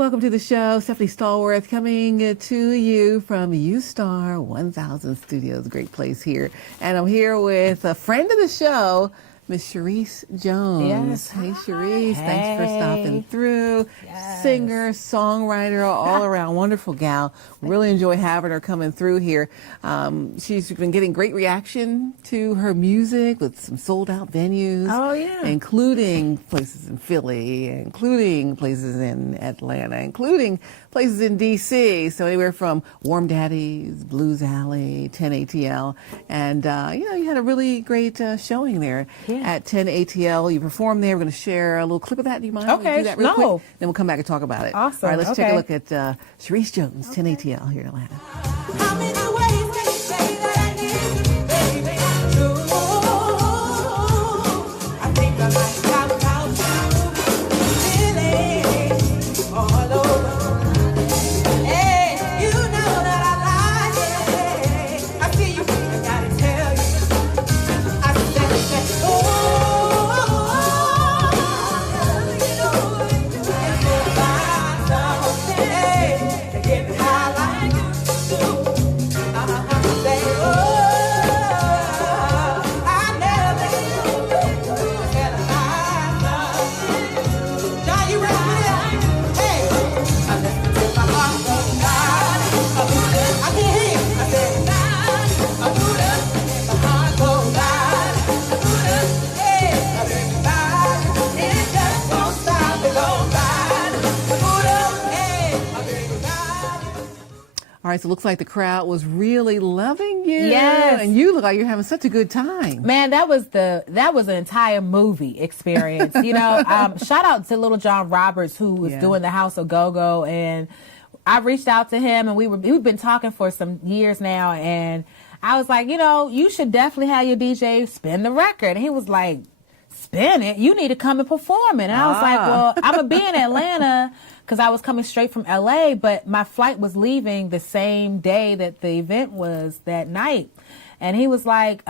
welcome to the show. Stephanie Stallworth coming to you from U-Star 1000 Studios. Great place here. And I'm here with a friend of the show, Miss Charis Jones. Yes. Hey, Charis. Hey. Thanks for stopping through. Yes. Singer, songwriter, all around wonderful gal. Really enjoy having her coming through here. She's been getting great reaction to her music with some sold out venues. Oh, yeah. Including places in Philly, including places in Atlanta, including places in D.C. So anywhere from Warm Daddies, Blues Alley, 10 ATL. And, you had a really great showing there. Yeah. At 10 ATL. You performed there. We're going to share a little clip of that. Do you mind? Okay. We do that real No. quick? Then we'll come back and talk about it. Awesome. All right, let's Okay. take a look at Charis Jones, 10 ATL here in Atlanta. How many ways can you say that I need you, baby? I think I might talk about you, feeling all over. Hey, you know that I like it. I see you, I gotta tell you. I said, you know it, it's so fine, so hey, to get me high like you do. Say, I never said John, you ready for this? Hey, I left it till my heart goes down. I can't hear you. I said, I do this, and my heart goes down. Hey, everybody, it just won't stop, it goes down. Hey, everybody. All right, so it looks like the crowd was really loving you. Yes. And you look like you're having such a good time. Man, that was an entire movie experience. Shout out to Little John Roberts, who was Yeah. doing the House of Go-Go, and I reached out to him, and we've been talking for some years now, and I was like, you should definitely have your DJ spin the record. And he was like, spin it? You need to come and perform it. And I was like, well, I'm going to be in Atlanta because I was coming straight from LA, but my flight was leaving the same day that the event was that night. And he was like,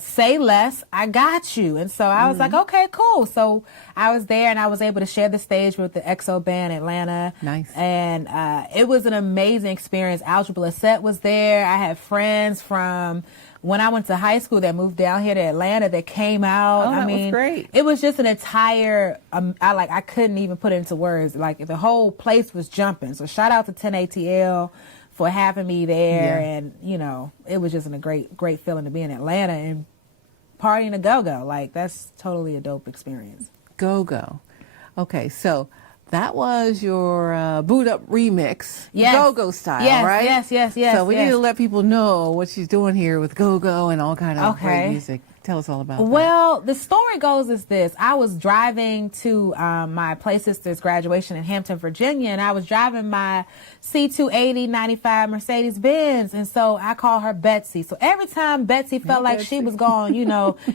say less, I got you. And so I was like, okay, cool. So I was there and I was able to share the stage with the XO Band Atlanta. Nice. And it was an amazing experience. Algebra Lissette was there. I had friends from when I went to high school that moved down here to Atlanta that came out. Oh, that was great. It was just an entire, I couldn't even put it into words. Like the whole place was jumping. So shout out to 10 ATL for having me there. Yeah. And, it was just a great feeling to be in Atlanta and partying a go-go. Like, that's totally a dope experience. Go-Go. Okay, so that was your boot up remix, Yes. Go-Go style, Yes, right? yes. So we need to let people know what she's doing here with Go-Go and all kind of great Okay. music. Tell us all about that. Well, the story goes is this. I was driving to my play sister's graduation in Hampton, Virginia, and I was driving my C280 95 Mercedes-Benz, and so I call her Betsy. So every time Betsy felt like she was going,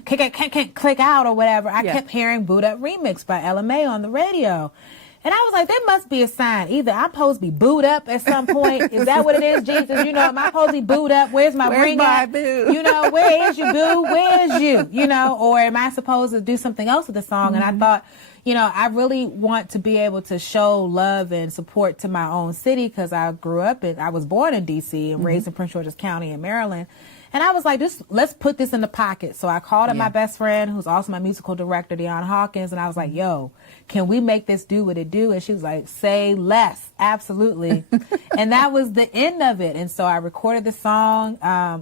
click out or whatever, I kept hearing Boot Up Remix by LMA on the radio. And I was like, there must be a sign. Either I'm supposed to be booed up at some point. Is that what it is, Jesus? Am I supposed to be booed up? Where's my ring at? Boo? Where is you, boo? Where is you? Or am I supposed to do something else with the song? And I thought, I really want to be able to show love and support to my own city because I was born in D.C. and raised in Prince George's County in Maryland. And I was like, let's put this in the pocket. So I called up my best friend, who's also my musical director, Deon Hawkins, and I was like, yo, can we make this do what it do? And she was like, say less. Absolutely. And that was the end of it. And so I recorded the song.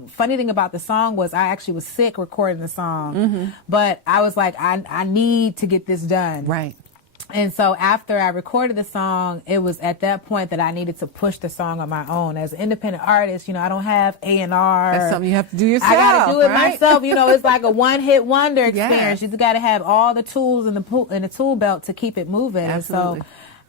Funny thing about the song was I actually was sick recording the song. But I was like, I need to get this done. Right. And so after I recorded the song, it was at that point that I needed to push the song on my own. As an independent artist, I don't have A&R. That's something you have to do yourself. I got to do it right? myself. It's like a one-hit wonder experience. Yes. You just got to have all the tools in the tool belt to keep it moving. Absolutely.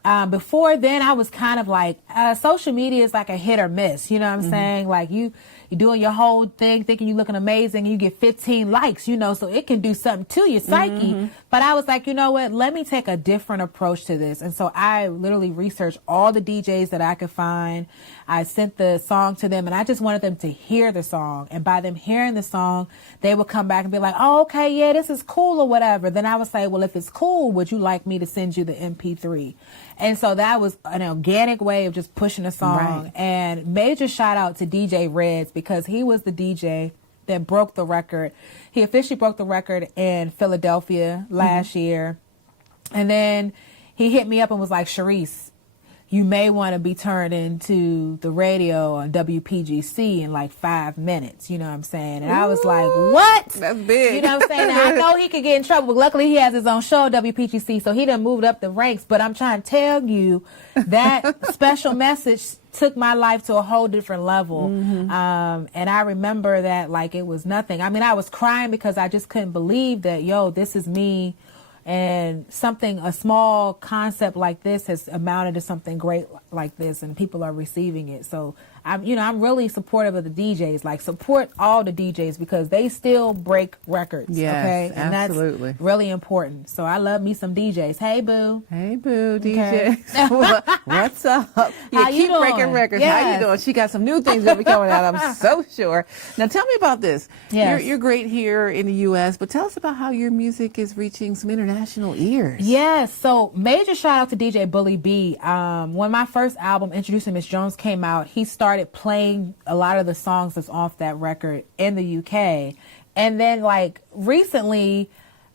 And so before then, I was kind of like, social media is like a hit or miss. You know what I'm saying? Like you're doing your whole thing, thinking you're looking amazing, and you get 15 likes, so it can do something to your psyche. But I was like, you know what? Let me take a different approach to this. And so I literally researched all the DJs that I could find. I sent the song to them, and I just wanted them to hear the song. And by them hearing the song, they would come back and be like, oh, okay, yeah, this is cool or whatever. Then I would say, well, if it's cool, would you like me to send you the MP3? And so that was an organic way of just pushing a song. Right. And major shout out to DJ Reds, because he was the DJ that broke the record. He officially broke the record in Philadelphia last year. And then he hit me up and was like, Charis, you may want to be turned into the radio on WPGC in like 5 minutes. You know what I'm saying? And I was like, what? That's big. You know what I'm saying? Now, I know he could get in trouble, but luckily he has his own show, WPGC, so he done moved up the ranks. But I'm trying to tell you that special message took my life to a whole different level. And I remember that like it was nothing. I mean, I was crying because I just couldn't believe that, yo, this is me. And a small concept like this has amounted to something great like this, and people are receiving it. So I'm really supportive of the DJs. Like, support all the DJs because they still break records. Yes, okay, and absolutely. that's really important. So I love me some DJs. Hey, boo. Hey, boo, Okay. DJs. What's up? How you keep breaking doing? records. How you Yes. doing? She got some new things that be coming out, I'm so sure. Now, tell me about this. Yes. You're great here in the U.S., but tell us about how your music is reaching some international ears. Yes, so major shout out to DJ Bully B. When my first album, Introducing Miss Jones, came out, he started playing a lot of the songs that's off that record in the UK. And then, like, recently,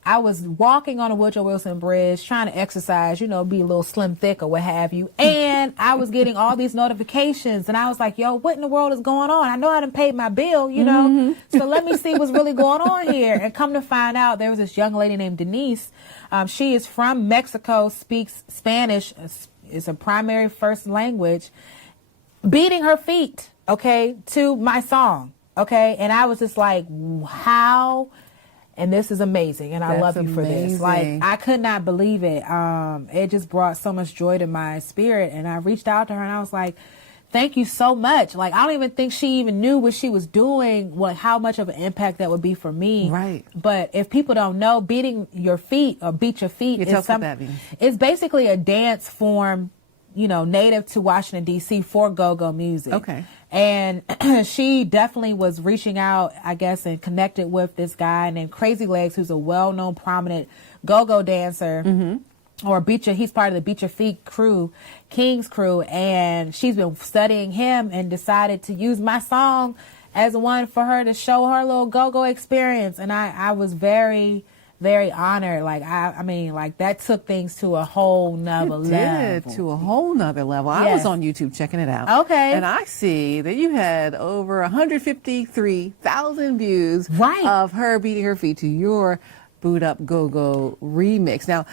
I was walking on a Woodrow Wilson Bridge trying to exercise, be a little slim thick or what have you. And I was getting all these notifications, and I was like, yo, what in the world is going on? I know I done paid my bill, so let me see what's really going on here. And come to find out, there was this young lady named Denise. She is from Mexico, speaks Spanish, is a primary first language, beating her feet, okay, to my song, okay? And I was just like, how? And this is amazing, and I That's love you for this. Like, amazing. I could not believe it. It just brought so much joy to my spirit, and I reached out to her, and I was like, thank you so much. Like, I don't even think she even knew what she was doing, how much of an impact that would be for me. Right. But if people don't know, beating your feet or beat your feet Tell us what that means. it's basically a dance form, native to Washington, D.C. for go-go music. Okay. And she definitely was reaching out, I guess, and connected with this guy named Crazy Legs, who's a well-known, prominent go-go dancer. Or he's part of the Beat Your Feet crew, King's crew. And she's been studying him and decided to use my song as one for her to show her little go-go experience. And I was very, very honored. Like, I mean, like, that took things to a whole nother It did, level. to a whole nother level. I was Yes. on YouTube checking it out. Okay. And I see that you had over 153,000 views Right. of her beating her feet to your Boot Up Go-Go remix. Now,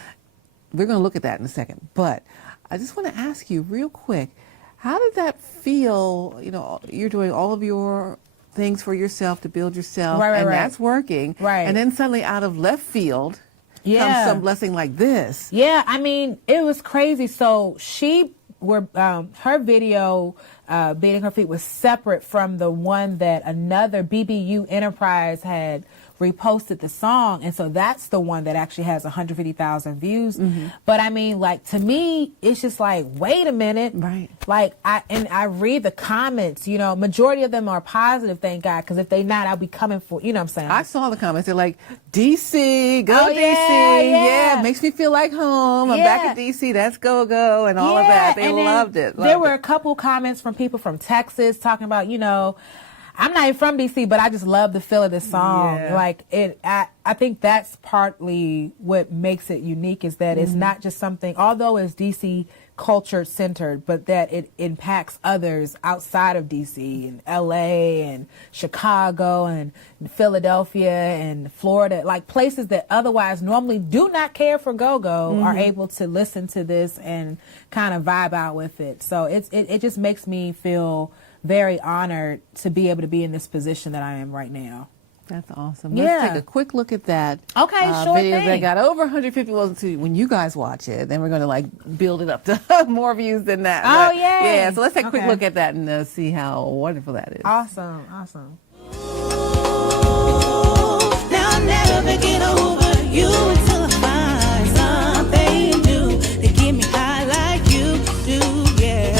we're going to look at that in a second, but I just want to ask you real quick, how did that feel? You're doing all of your things for yourself to build yourself, Right, and right. that's working. Right. And then suddenly out of left field comes Yeah. some blessing like this. Yeah, I mean, it was crazy. So her video, beating her feet, was separate from the one that another BBU Enterprise had reposted the song, and so that's the one that actually has 150,000 views. But I mean, like, to me, it's just like, wait a minute, Right. Like, I read the comments, majority of them are positive, thank God, because if they not, I'll be coming for, what I'm saying? I saw the comments. They're like, DC, go Oh, DC. yeah. Makes me feel like home. I'm back Yeah. at DC. That's go-go and all of that. They and then loved it. There were a couple comments from people from Texas talking about, I'm not even from DC, but I just love the feel of this song. Yeah. Like, I think that's partly what makes it unique, is that it's not just something, although it's DC culture centered, but that it impacts others outside of DC, and LA and Chicago and Philadelphia and Florida, like places that otherwise normally do not care for go-go are able to listen to this and kind of vibe out with it. So it just makes me feel very honored to be able to be in this position that I am right now. That's awesome. Yeah. Let's take a quick look at that. Okay, sure video thing. that got over 150. When you guys watch it, then we're going to like build it up to more views than that. Oh, But, yay. yeah. So let's take a quick Okay. look at that and see how wonderful that is. Awesome. Now I'll never get over you until I find something new to get me high like you do, yeah.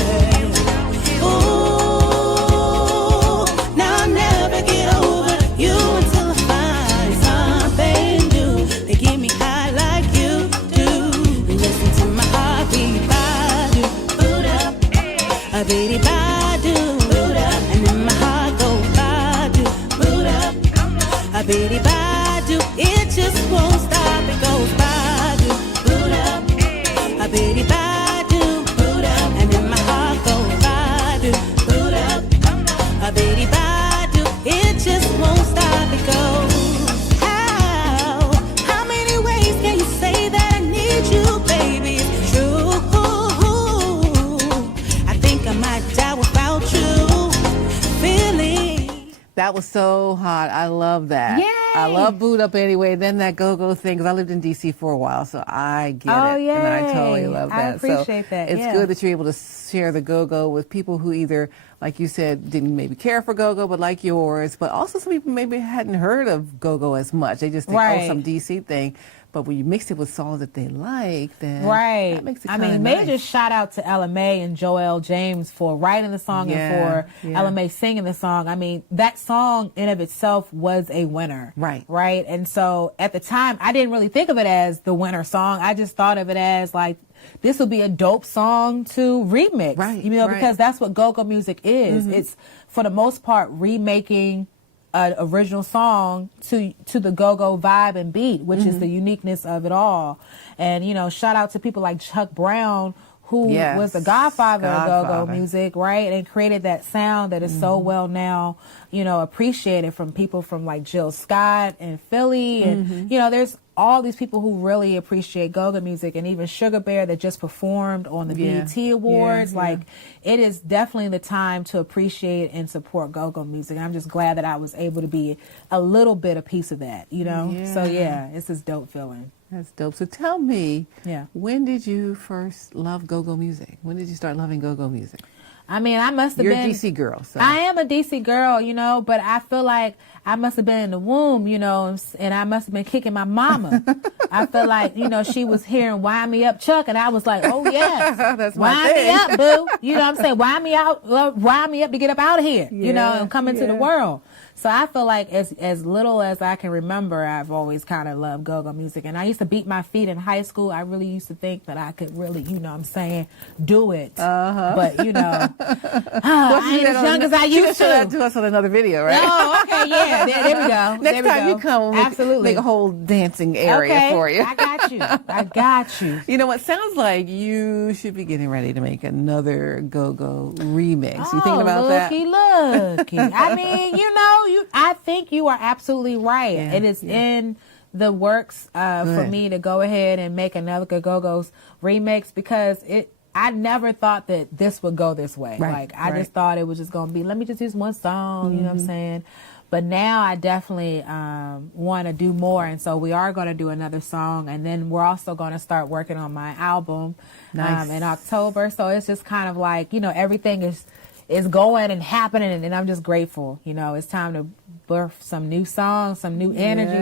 Ooh, now I'll never get over you until I find something new to get me high like you do. Listen to my heartbeat. A bitty badu, it just won't stop. It goes badu, boot up. A bitty badu, boot up. And then my heart goes badu, boot up. A bitty badu, it just won't stop. It goes. How many ways can you say that I need you, baby? It's true. I think I might die without you. Feeling. That was so hot. I love that. Yay! I love Boot Up Anyway. Then that go-go thing, because I lived in D.C. for a while, so I get Oh, it. And I yay. totally love that. I appreciate so that, It's yeah. good that you're able to share the go-go with people who either, like you said, didn't maybe care for go-go, but like yours. But also some people maybe hadn't heard of go-go as much. They just think, Right. oh, some D.C. thing. But when you mix it with songs that they like, then Right. that makes it I kind of mean, nice. major shout out to Ella May and Joel James for writing the song and for Ella May singing the song. I mean, that song in of itself was a winner. Right. Right. And so at the time, I didn't really think of it as the winner song. I just thought of it as like, this would be a dope song to remix. Right, You know, right. because that's what go-go music is. It's, for the most part, remaking an original song to the go-go vibe and beat, which is the uniqueness of it all. And, you know, shout out to people like Chuck Brown, who Yes. was the godfather of go-go Godfather. music, right? And created that sound that is so well now, you know, appreciated from people from like Jill Scott and Philly. And, you know, there's all these people who really appreciate go-go music, and even Sugar Bear that just performed on the Yeah. BET Awards. Yeah, Like, it is definitely the time to appreciate and support go-go music. And I'm just glad that I was able to be a little bit a piece of that, you know? So yeah, it's this dope feeling. That's dope. So tell me, Yeah. when did you first love go-go music? When did you start loving go-go music? I mean, I must have You're been. a DC girl, so. I am a DC girl, you know, but I feel like I must have been in the womb, you know, and I must have been kicking my mama. I feel like, you know, she was hearing "Wind Me Up, Chuck," and I was like, "Oh yeah, That's my wind me thing. up, boo." You know what I'm saying? Wind me out, wind me up to get up out of here, you know, Yeah, and come into the yeah. world. So I feel like as little as I can remember, I've always kind of loved go-go music. And I used to beat my feet in high school. I really used to think that I could really, you know what I'm saying, do it. But, you know, I ain't as young as I used Show that to. to us on another video, right? Oh, okay, yeah. There we go. Next There we time go. you come, we'll Absolutely. make a whole dancing area Okay, for you. I got you. I got you. You know what? Sounds like you should be getting ready to make another go-go remix. You thinking about that? Looky. I mean, you know, I think you are absolutely right. Yeah, It is in the works for Good. me to go ahead and make another Go-Go's remix, because I never thought that this would go this way. Right, Like, I right. just thought it was just going to be, let me just use one song, you know what I'm saying? But now I definitely want to do more. And so we are going to do another song. And then we're also going to start working on my album Nice. in October. So it's just kind of like, you know, everything is going and happening. And I'm just grateful. You know, it's time to birth some new songs, some new energy,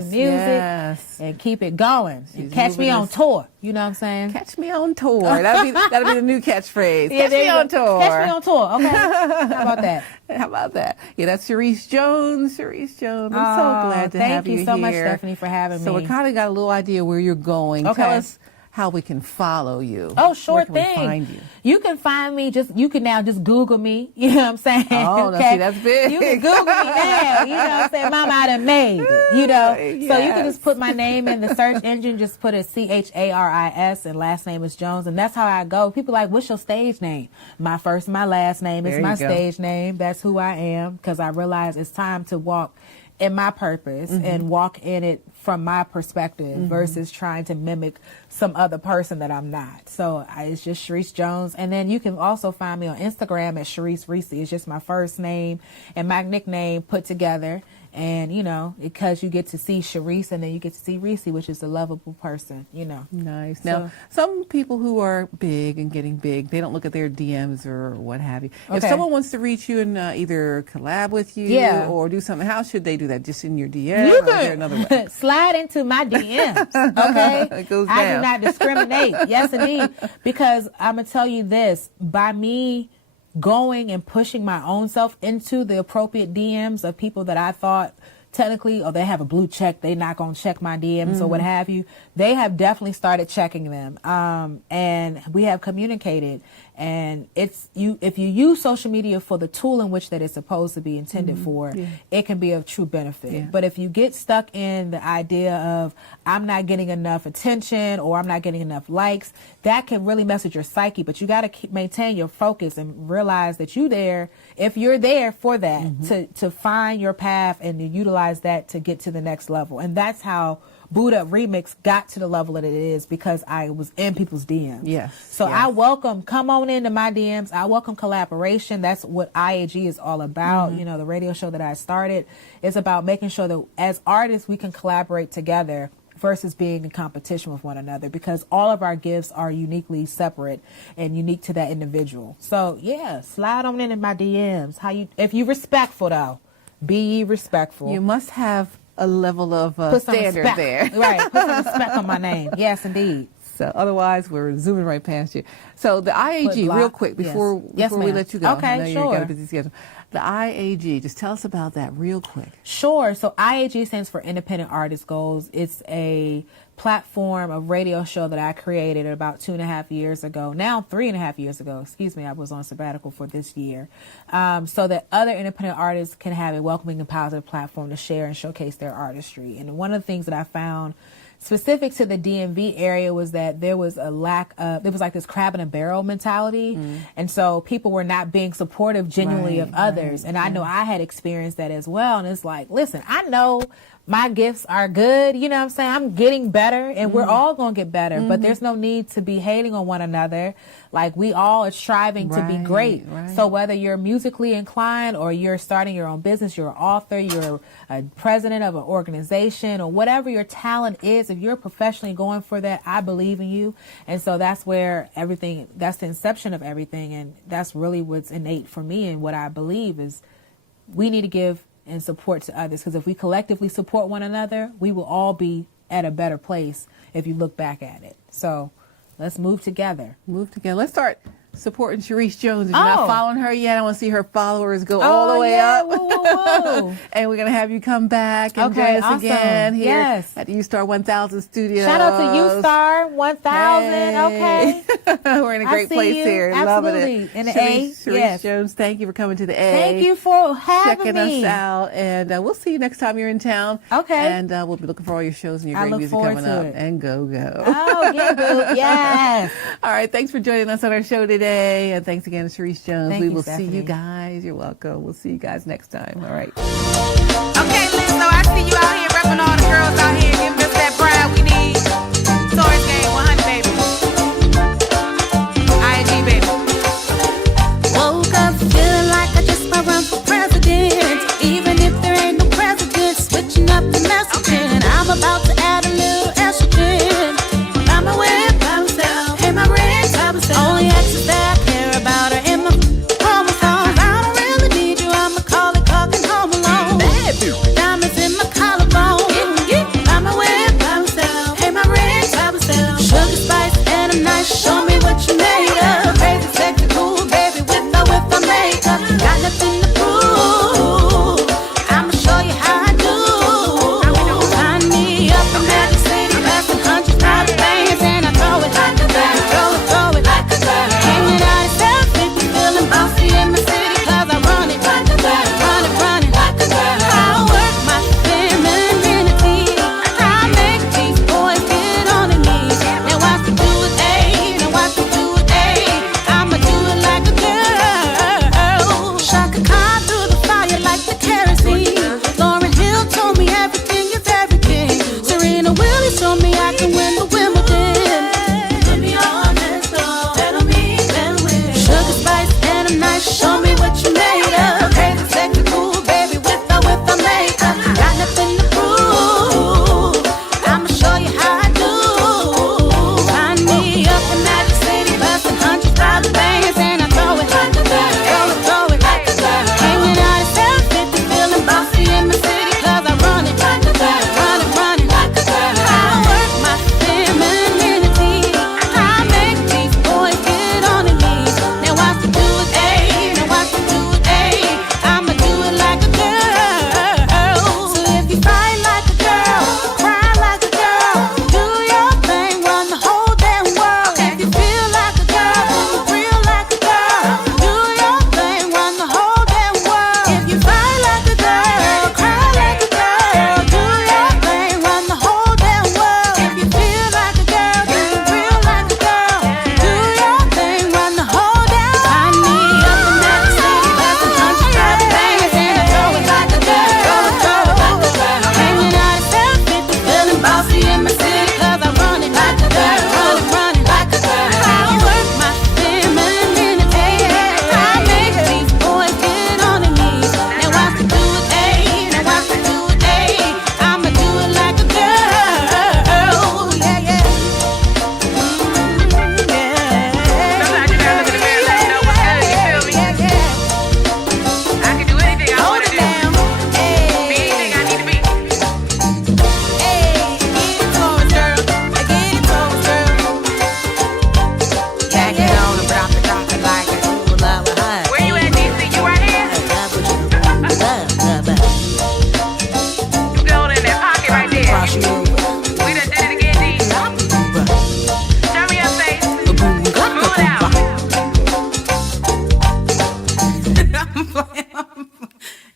some new music, yes. and keep it going. And She's catch me moving on this- tour. You know what I'm saying? Catch me on tour. That'll be the new catchphrase. Yeah, Catch there me you on go. tour. Catch me on tour. Okay. How about that? How about that? Yeah, that's Charis Jones. Charis Jones. I'm Oh, so glad to have you here. thank you so much, Stephanie, for having So me. we kind of got a little idea where you're going. Okay. Tell us how we can follow you. Oh, sure Where can thing. we find you? You can find me you can now just Google me. You know what I'm saying? Oh, now see, that's big. You can Google me now. You know what I'm saying? Mama, I done made it. You know? So you can just put my name in the search engine, just put it Charis, and last name is Jones. And that's how I go. People are like, what's your stage name? My first and my last name is There my you go. stage name. That's who I am, because I realize it's time to walk in my purpose and walk in it from my perspective versus trying to mimic some other person that I'm not. So it's just Charis Jones. And then you can also find me on Instagram at Charis Reese. It's just my first name and my nickname put together. And, you know, because you get to see Charis and then you get to see Reese, which is a lovable person, you know. Nice. Now, some people who are big and getting big, they don't look at their DMs or what have you. If Okay. someone wants to reach you and either collab with you Yeah. or do something, how should they do that? Just in your DM? You or is there another way? can slide into my DMs, okay? It goes I down. do not discriminate. Yes, indeed. Because I'm going to tell you this, by me going and pushing my own self into the appropriate DMs of people that I thought technically, or they have a blue check, they not going to check my DMs or what have you, they have definitely started checking them. And we have communicated. And it's if you use social media for the tool in which that it's supposed to be intended for, it can be of true benefit. Yeah. But if you get stuck in the idea of I'm not getting enough attention or I'm not getting enough likes, that can really mess with your psyche. But you got to maintain your focus and realize that if you're there for that, to find your path and to utilize that to get to the next level. And that's how Boot Up Remix got to the level that it is, because I was in people's DMs. Yes. So I come on into my DMs. I welcome collaboration. That's what IAG is all about. You know, the radio show that I started is about making sure that as artists, we can collaborate together versus being in competition with one another, because all of our gifts are uniquely separate and unique to that individual. So yeah, slide on in my DMs. If you respectful though, be ye respectful. You must have a level of standard there. Right, put some respect on my name. Yes, indeed. So otherwise, we're zooming right past you. So the IAG, real quick, before we let you go. Okay, I know sure. You've got a busy schedule. The IAG, just tell us about that real quick. Sure. So IAG stands for Independent Artist Goals. It's a platform, a radio show that I created about 2.5 years ago. Now 3.5 years ago. Excuse me. I was on sabbatical for this year, so that other independent artists can have a welcoming and positive platform to share and showcase their artistry. And one of the things that I found specific to the DMV area was that there was like this crab in a barrel mentality. And so people were not being supportive genuinely of others. And I know I had experienced that as well. And it's like, listen, I know my gifts are good. You know what I'm saying? I'm getting better and we're all going to get better, but there's no need to be hating on one another. Like, we all are striving to be great. So whether you're musically inclined or you're starting your own business, you're an author, you're a president of an organization, or whatever your talent is, if you're professionally going for that, I believe in you. And so that's where that's the inception of everything. And that's really what's innate for me. And what I believe is we need to give and support to others, because if we collectively support one another, we will all be at a better place if you look back at it. So let's move together. Let's start supporting Charis Jones. If you're not following her yet, I want to see her followers go all the way up. Woo, woo, woo. And we're going to have you come back and join us again here at the U-Star 1000 studios. Shout out to U-Star 1000. Hey. Okay. We're in a great place here. Absolutely. Loving it. In the Charis Jones, thank you for coming to the A. Thank you for having checking us out. And we'll see you next time you're in town. Okay. And we'll be looking for all your shows and your great music coming up. And go. Oh, yeah, boo. Yes. All right. Thanks for joining us on our show today. And thanks again to Charis Jones. We will see you guys. You're welcome. We'll see you guys next time. All right. Okay, Liz, so I see you out here repping all the girls out here, giving us that pride we need. Taurus game 100, baby. IAG, baby. Woke up feeling like I just might run for president. Even if there ain't no president, switching up the messaging. I'm about to add a little estrogen. I'm aware by myself, in my ring by myself. Only exes that I care about are in my chromosomes. I don't really need you, I'm a Macaulay Culkin home alone. Baby, diamonds in my collarbone.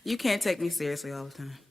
You can't take me seriously all the time.